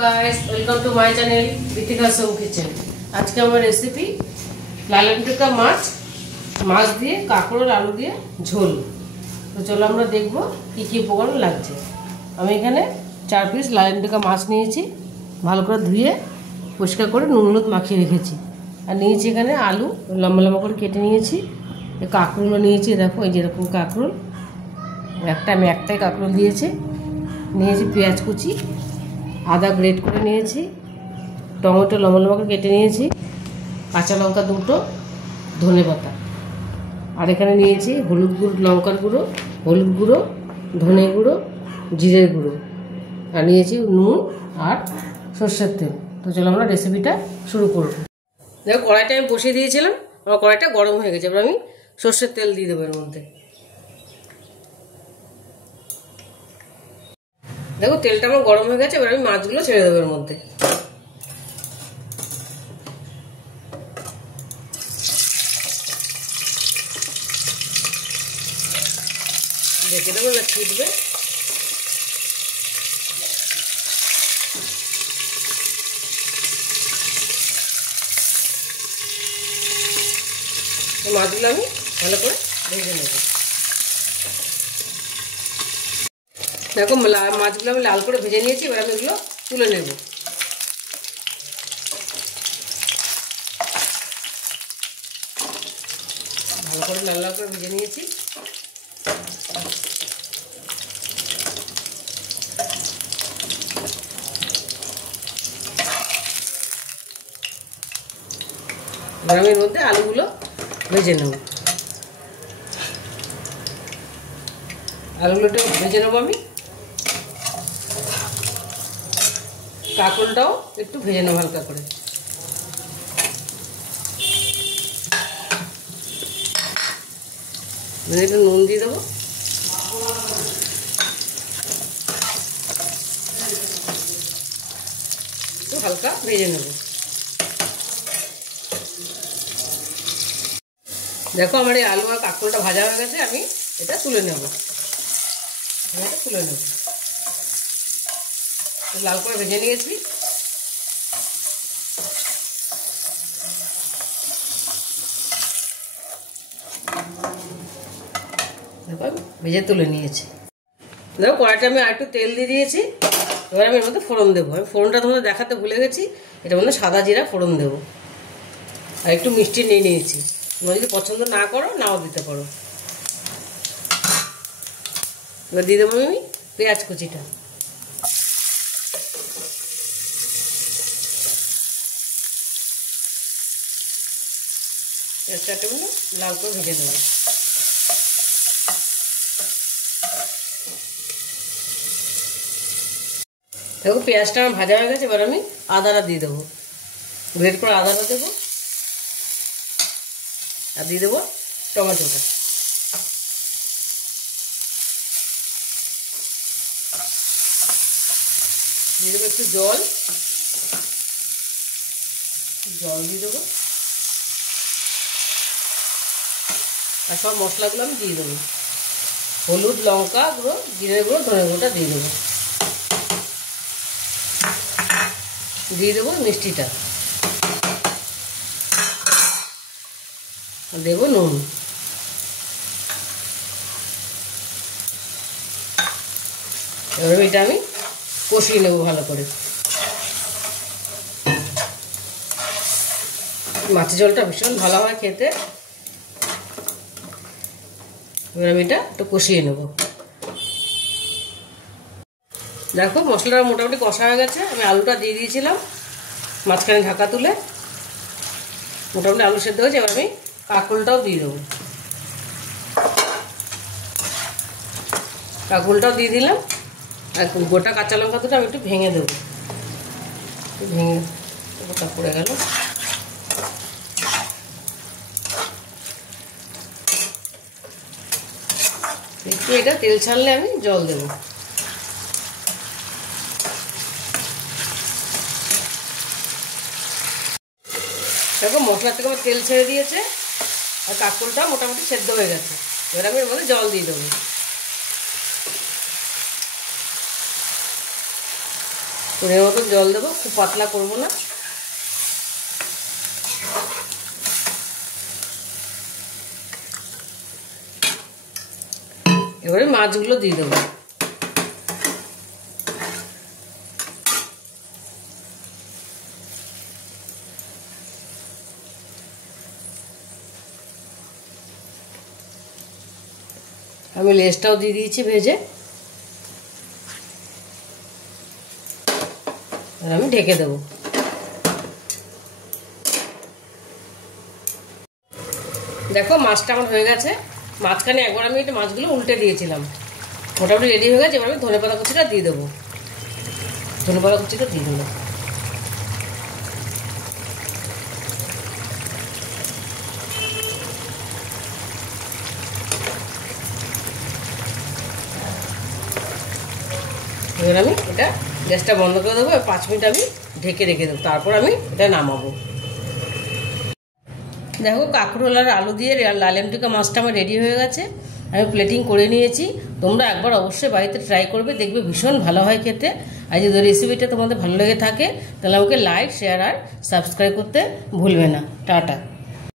Guys welcome to my channel Vitika Som kitchen. आज के हमारे रेसिपी लालन टिक्का माछ दिए काकड़ और आलू दिए झोल। तो चलो আমরা দেখব কি কি উপকরণ লাগছে। আমি এখানে 4 পিস লাलन টিক্কা মাছ নিয়েছি, ভালো করে ধুয়ে পরিষ্কার করে নুন হলুদ মাখিয়ে রেখেছি। আর নিয়েছি এখানে আলু লম্বা লম্বা করে কেটে নিয়েছি। এই কাকড়গুলো নিয়েছি, দেখো এই যেরকম কাকড়, আমি একটাই কাকড় দিয়েছি। নিয়েছি পেঁয়াজ কুচি, আদা গ্রেট করে নিয়েছি, টমেটো লম্বা লম্বা করে কেটে নিয়েছি, কাঁচা লঙ্কা দুটো, ধনে পাতা। আর এখানে নিয়েছি হলুদ গুঁড়ো, লঙ্কার গুঁড়ো, হলুদ গুঁড়ো, ধনে গুঁড়ো, জিরের গুঁড়ো, আর নিয়েছি নুন আর সর্ষের তেল। তো চলো আমরা রেসিপিটা শুরু করব। দেখো কড়াইটা আমি বসিয়ে দিয়েছিলাম, আমার কড়াইটা গরম হয়ে গেছে। এবার আমি সর্ষের তেল দিয়ে দেবো এর মধ্যে। দেখো তেলটা আমার গরম হয়ে গেছে, এবার আমি মাছগুলো ছেড়ে দেবো এর মধ্যে। দেখে দেবো না ছিটবে। মাছগুলো আমি ভালো করে ভেজে নেব। দেখো মাছগুলো আমি লাল করে ভেজে নিয়েছি, এবার আমি এগুলো তুলে নেব। ভালো করে লাল লাল করে ভেজে নিয়েছি। এবার আমি এর মধ্যে আলুগুলো ভেজে নেব। আলুগুলোটা ভেজে নেবো আমি। কাঁকড়টাও একটু ভেজে নেব হালকা করে। একটু নুন দিয়ে দেবো, একটু হালকা ভেজে নেব। দেখো আমার এই আলু আর কাঁকড়টা ভাজা হয়ে গেছে, আমি এটা তুলে নেব। লাল করে ভেজে নিয়েছি। দেখো ভেজে তুলে নিয়েছি। দেখো কড়াইটা আমি আর একটু তেল দিয়ে দিয়েছি। এবার আমি এর মধ্যে ফোড়ন দেবো। আমি ফোড়নটা তোমাদের দেখাতে ভুলে গেছি, এটার মধ্যে সাদা জিরা ফোড়ন দেবো। আর একটু মিষ্টি নিয়ে নিয়েছি, তোমরা যদি পছন্দ না করো নাও দিতে পারো। এবার দিয়ে দেবো আমি পেঁয়াজ কুচিটা। পেঁয়াজটা লাল করে ভেজে নেব। দেখো পেঁয়াজটা আমার ভাজা হয়ে গেছে, এবার আমি আদাটা দিয়ে দেবো। গ্রেট করে আদাটা দেবো, আর দিয়ে দেবো টমেটোটা। দিয়ে দেবো একটু জল দিয়ে দেবো। আর সব মশলাগুলো আমি দিয়ে দেবো। হলুদ, লঙ্কা গুঁড়ো, জিরে গুঁড়ো, ধনে গুঁড়োটা দিয়ে দেবো। দিয়ে দেবো মিষ্টিটা, দেবো নুন। এবার এটা আমি কষিয়ে নেবো ভালো করে। মাছের ঝোলটা ভীষণ ভালো হয় খেতে। এবার আমি এটা একটু কষিয়ে নেব। দেখো মশলাটা মোটামুটি কষা হয়ে গেছে। আমি আলুটা দিয়ে দিয়েছিলাম মাঝখানে ঢাকা তুলে, মোটামুটি আলু সেদ্ধ হয়েছে। এবার আমি কাঁকড়টাও দিয়ে দেবো। কাঁকড়টাও দিয়ে দিলাম, আর গোটা কাঁচা লঙ্কা দুটো আমি একটু ভেঙে দেবো। ভেঙে গোটা পড়ে গেল। একটু এটা তেল ছাড়লে আমি জল দেবো। দেখো মশলা থেকে আমার তেল ছেড়ে দিয়েছে, আর কাঁকড়টা মোটামুটি সেদ্ধ হয়ে গেছে। এবার আমি এর মধ্যে জল দিয়ে দেবো। পরিমাণ মতো জল দেবো, খুব পাতলা করবো না। এবারে মাছগুলো দিয়ে দেবো। আমি লেজটাও দিয়ে দিয়েছি ভেজে। আর আমি ঢেকে দেবো। দেখো মাছটা আমার হয়ে গেছে। মাঝখানে একবার আমি এটা মাছগুলো উল্টে দিয়েছিলাম, মোটামুটি রেডি হয়ে গেছে। এবার আমি ধনেপাতা কুচিটা দিয়ে দেবো। ধনেপাতা কুচিটা দিয়ে দেবো। এবার আমি এটা গ্যাসটা বন্ধ করে দেবো। 5 মিনিট আমি ঢেকে রেখে দেবো, তারপর আমি এটা নামাবো। দেখো কাঁকরোল আর আলু দিয়ে লালেম টিক্কা মাছটা আমার রেডি হয়ে গেছে। আমি প্লেটিং করে নিয়েছি। তোমরা একবার অবশ্যই বাড়িতে ট্রাই করবে, দেখবে ভীষণ ভালো হয় খেতে। আর যদি রেসিপিটা তোমাদের ভালো লেগে থাকে তাহলে আমাকে লাইক, শেয়ার আর সাবস্ক্রাইব করতে ভুলবে না। টাটা।